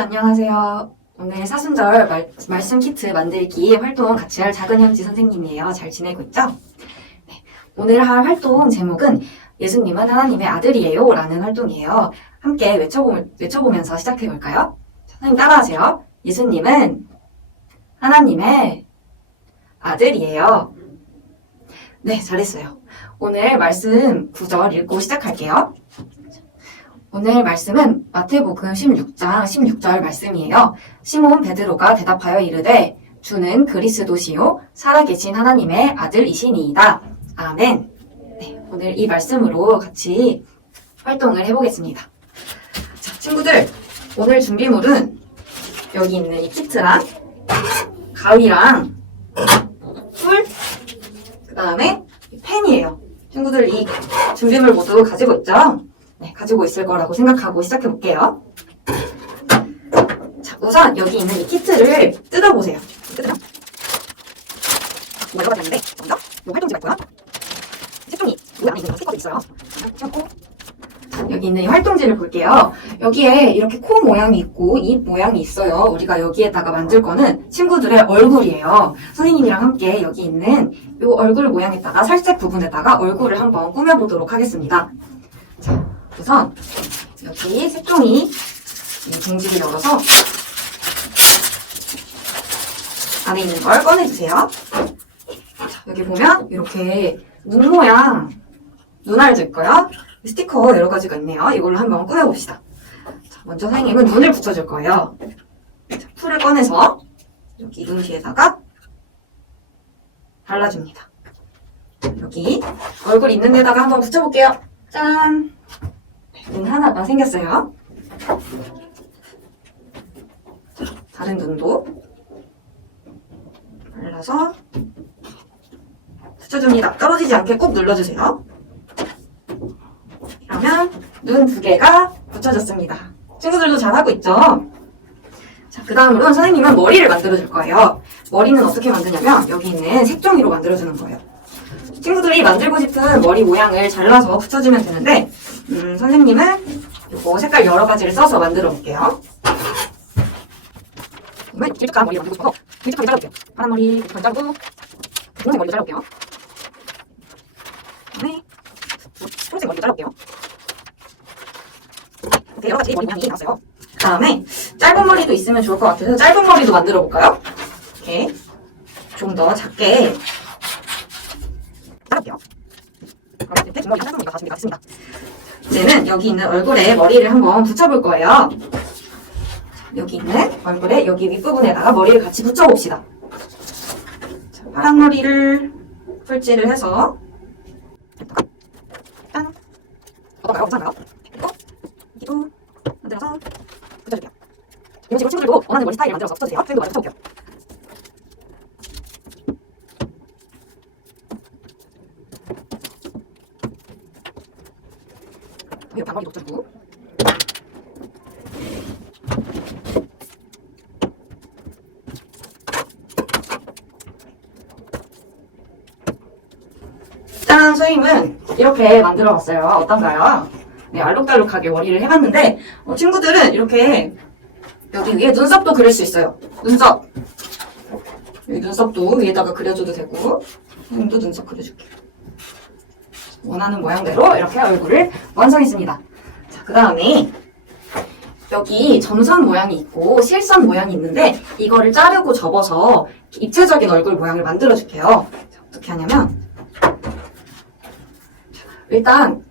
안녕하세요. 오늘 사순절 말, 말씀 키트 만들기 활동 같이 할 작은 현지 선생님이에요. 잘 지내고 있죠? 네, 오늘 할 활동 제목은 예수님은 하나님의 아들이에요 라는 활동이에요. 함께 외쳐보, 외쳐보면서 시작해볼까요? 선생님 따라하세요. 예수님은 하나님의 아들이에요. 네, 잘했어요. 오늘 말씀 구절 읽고 시작할게요. 오늘 말씀은 마태복음 16장 16절 말씀이에요. 시몬 베드로가 대답하여 이르되 주는 그리스도시요 살아계신 하나님의 아들이시니이다. 아멘. 네, 오늘 이 말씀으로 같이 활동을 해보겠습니다. 자, 친구들 오늘 준비물은 여기 있는 이 키트랑 가위랑 풀, 그 다음에 펜이에요. 친구들 이 준비물 모두 가지고 있죠? 네, 가지고 있을 거라고 생각하고 시작해 볼게요. 자, 우선 여기 있는 이 키트를 뜯어보세요. 뜯으면 뭐 여러 가지 있는데 먼저 이 활동지가 있고요. 색종이 이 안에 있는 스티커도 있어요. 찍고 여기 있는 이 활동지를 볼게요. 여기에 이렇게 코 모양이 있고 입 모양이 있어요. 우리가 여기에다가 만들 거는 친구들의 얼굴이에요. 선생님이랑 함께 여기 있는 이 얼굴 모양에다가 살색 부분에다가 얼굴을 한번 꾸며보도록 하겠습니다. 자, 우선 여기 색종이 이 봉지를 열어서 안에 있는 걸 꺼내주세요. 자, 여기 보면 이렇게 눈 모양 눈알도 있고요. 스티커 여러 가지가 있네요. 이걸로 한번 꾸며봅시다. 자, 먼저 선생님은 눈을 붙여줄 거예요. 자, 풀을 꺼내서 여기 눈 뒤에다가 발라줍니다. 여기 얼굴 있는 데다가 한번 붙여볼게요. 짠! 눈 하나가 생겼어요. 자, 다른 눈도 발라서 붙여줍니다. 떨어지지 않게 꾹 눌러주세요. 그러면 눈 두 개가 붙여졌습니다. 친구들도 잘하고 있죠? 자, 그 다음으로 선생님은 머리를 만들어줄 거예요. 머리는 어떻게 만드냐면 여기 있는 색종이로 만들어주는 거예요. 친구들이 만들고 싶은 머리 모양을 잘라서 붙여주면 되는데 음, 선생님은 요거 색깔 여러 가지를 써서 만들어 볼게요. 그러면 길쭉한 머리 만들고 싶어서 길쭉하게 잘라볼게요. 파란 머리 길쭉하게 자르고 분홍색 머리도 잘라볼게요. 그다음에 초록색 머리도 잘라볼게요. 이렇게 여러 가지 머리 모양이 나왔어요. 그 다음에 짧은 머리도 있으면 좋을 것 같아서 짧은 머리도 만들어 볼까요? 이렇게 좀 더 작게 자를게요. 그럼 이렇게 뒷머리 짧은 머리가 다 준비가 됐습니다. 이제는 여기 있는 얼굴에 머리를 한번 붙여볼 거예요. 여기 있는 얼굴에 여기 윗부분에다가 머리를 같이 붙여봅시다. 자, 파란 머리를 풀칠을 해서 짠! 어떤가요? 괜찮나요? 그리고 여기도 만들어서 붙여줄게요. 이런 식으로 친구들도 원하는 머리 스타일 만들어서 붙여주세요. 선생님도 먼저 붙여볼게요. 이렇게 앞머리도 붙여주고 짠! 선생님은 이렇게 만들어 봤어요. 어떤가요? 네, 알록달록하게 머리를 해봤는데 어, 친구들은 이렇게 여기 위에 눈썹도 그릴 수 있어요. 눈썹. 여기 눈썹도 위에다가 그려줘도 되고 선생님도 눈썹 그려줄게요. 원하는 모양대로 이렇게 얼굴을 완성했습니다. 자, 그 다음에 여기 점선 모양이 있고 실선 모양이 있는데 이거를 자르고 접어서 입체적인 얼굴 모양을 만들어줄게요. 자, 어떻게 하냐면 일단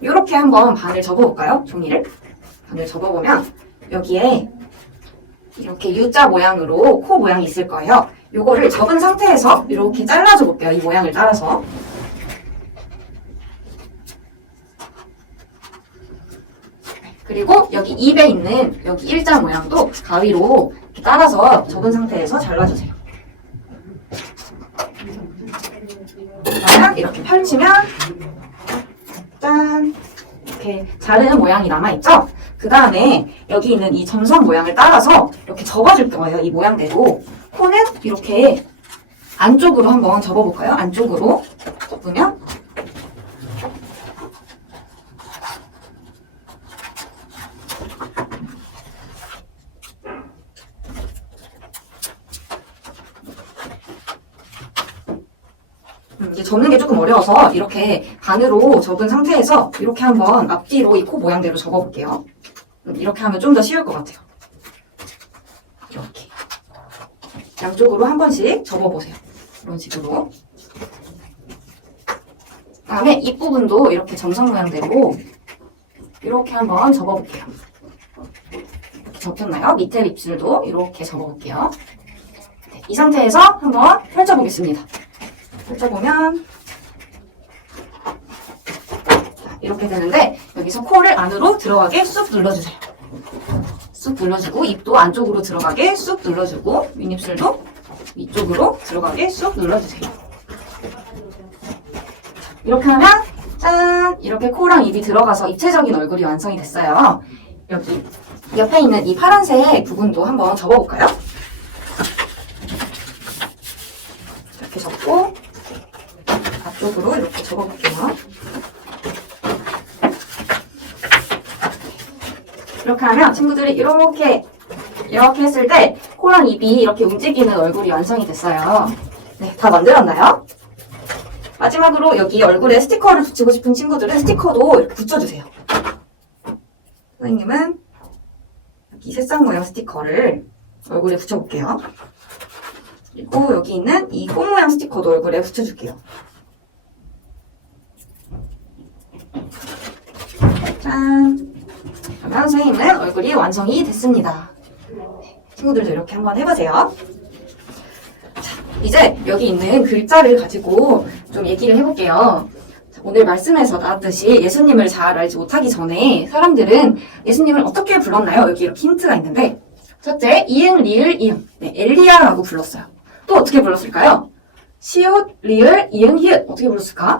이렇게 한번 반을 접어볼까요? 종이를 반을 접어보면 여기에 이렇게 U자 모양으로 코 모양이 있을 거예요. 요거를 접은 상태에서 이렇게 잘라줘 볼게요. 이 모양을 따라서. 그리고 여기 입에 있는 여기 일자 모양도 가위로 이렇게 따라서 접은 상태에서 잘라주세요. 그러면 이렇게 펼치면 짠 이렇게 자르는 모양이 남아있죠? 그 다음에 여기 있는 이 점선 모양을 따라서 이렇게 접어줄 거예요. 이 모양대로 코는 이렇게 안쪽으로 한번 접어볼까요? 안쪽으로 접으면 접는 게 조금 어려워서 이렇게 반으로 접은 상태에서 이렇게 한번 앞뒤로 이 코 모양대로 접어볼게요. 음, 이렇게 하면 좀 더 쉬울 것 같아요. 이렇게. 양쪽으로 한 번씩 접어보세요. 이런 식으로. 다음에 입 부분도 이렇게 점선 모양대로 이렇게 한번 접어볼게요. 이렇게 접혔나요? 밑에 입술도 이렇게 접어볼게요. 네, 이 상태에서 한번 펼쳐보겠습니다. 펼쳐보면 자, 이렇게 되는데 여기서 코를 안으로 들어가게 쑥 눌러주세요. 쑥 눌러주고 입도 안쪽으로 들어가게 쑥 눌러주고 윗입술도 위쪽으로 들어가게 쑥 눌러주세요. 이렇게 하면 짠! 이렇게 코랑 입이 들어가서 입체적인 얼굴이 완성이 됐어요. 여기 옆에 있는 이 파란색 부분도 한번 접어볼까요? 이렇게 접고 앞쪽으로 이렇게 접어볼게요. 이렇게 하면 친구들이 이렇게 이렇게 했을 때 코랑 입이 이렇게 움직이는 얼굴이 완성이 됐어요. 네, 다 만들었나요? 마지막으로 여기 얼굴에 스티커를 붙이고 싶은 친구들은 스티커도 이렇게 붙여주세요. 선생님은 여기 새싹 모양 스티커를 얼굴에 붙여볼게요. 그리고 여기 있는 이 꽃 모양 스티커도 얼굴에 붙여줄게요. 짠! 그러면 선생님은 얼굴이 완성이 됐습니다. 네, 친구들도 이렇게 한번 해보세요. 자, 이제 여기 있는 글자를 가지고 좀 얘기를 해볼게요. 자, 오늘 말씀에서 나왔듯이 예수님을 잘 알지 못하기 전에 사람들은 예수님을 어떻게 불렀나요? 여기 이렇게 힌트가 있는데 첫째, 이응, 리을, 이응. 네, 엘리야라고 불렀어요. 또 어떻게 불렀을까요? 시옷, 리을, 이응, 히읗. 어떻게 불렀을까?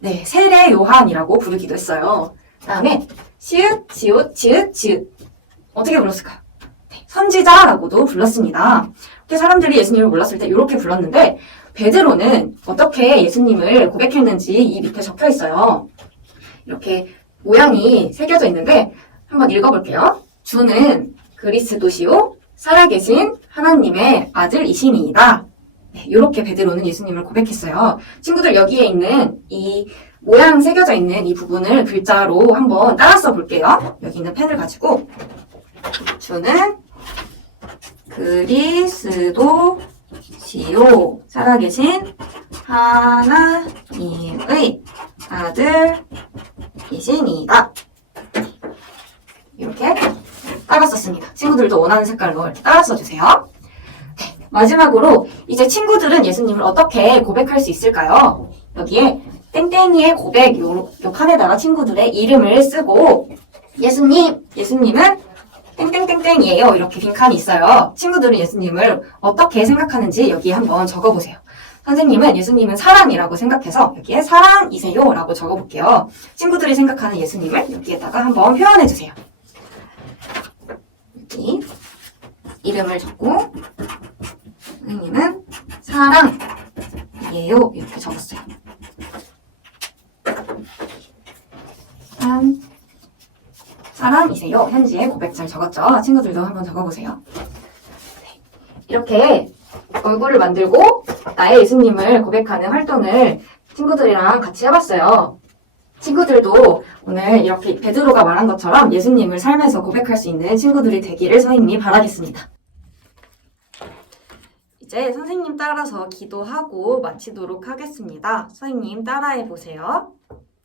네, 세례 요한이라고 부르기도 했어요. 다음에 시읒, 지읒, 지읒, 지읒. 어떻게 불렀을까요? 네, 선지자라고도 불렀습니다. 이렇게 사람들이 예수님을 몰랐을 때 이렇게 불렀는데 베드로는 어떻게 예수님을 고백했는지 이 밑에 적혀 있어요. 이렇게 모양이 새겨져 있는데 한번 읽어볼게요. 주는 그리스도시요 살아계신 하나님의 아들이시니이다. 네, 이렇게 베드로는 예수님을 고백했어요. 친구들 여기에 있는 이 모양 새겨져 있는 이 부분을 글자로 한번 따라 써볼게요. 여기 있는 펜을 가지고 주는 그리스도시요 살아계신 하나님의 아들이시니이다. 이렇게 따라 썼습니다. 친구들도 원하는 색깔로 따라 써주세요. 네, 마지막으로 이제 친구들은 예수님을 어떻게 고백할 수 있을까요? 여기에 땡땡이의 고백 요, 요 칸에다가 친구들의 이름을 쓰고 예수님, 예수님은 땡땡땡땡이에요. 이렇게 빈 칸이 있어요. 친구들은 예수님을 어떻게 생각하는지 여기에 한번 적어보세요. 선생님은 예수님은 사랑이라고 생각해서 여기에 사랑이세요 라고 적어볼게요. 친구들이 생각하는 예수님을 여기에다가 한번 표현해주세요. 여기 이름을 적고 선생님은 사랑이에요 이렇게 적었어요. 한 사람이세요. 현지에 고백 잘 적었죠? 친구들도 한번 적어보세요. 네. 이렇게 얼굴을 만들고 나의 예수님을 고백하는 활동을 친구들이랑 같이 해봤어요. 친구들도 오늘 이렇게 베드로가 말한 것처럼 예수님을 삶에서 고백할 수 있는 친구들이 되기를 선생님이 바라겠습니다. 이제 선생님 따라서 기도하고 마치도록 하겠습니다. 선생님 따라해 보세요.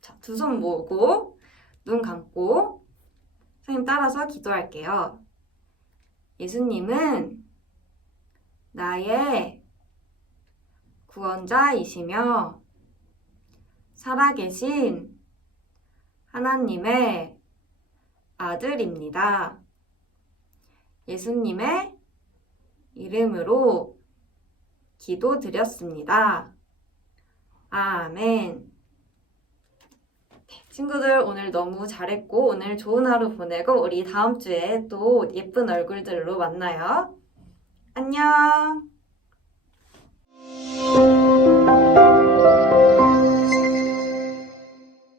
자, 두 손 모으고 눈 감고 선생님 따라서 기도할게요. 예수님은 나의 구원자이시며 살아계신 하나님의 아들입니다. 예수님의 이름으로 기도드렸습니다. 아멘. 친구들 오늘 너무 잘했고 오늘 좋은 하루 보내고 우리 다음 주에 또 예쁜 얼굴들로 만나요. 안녕.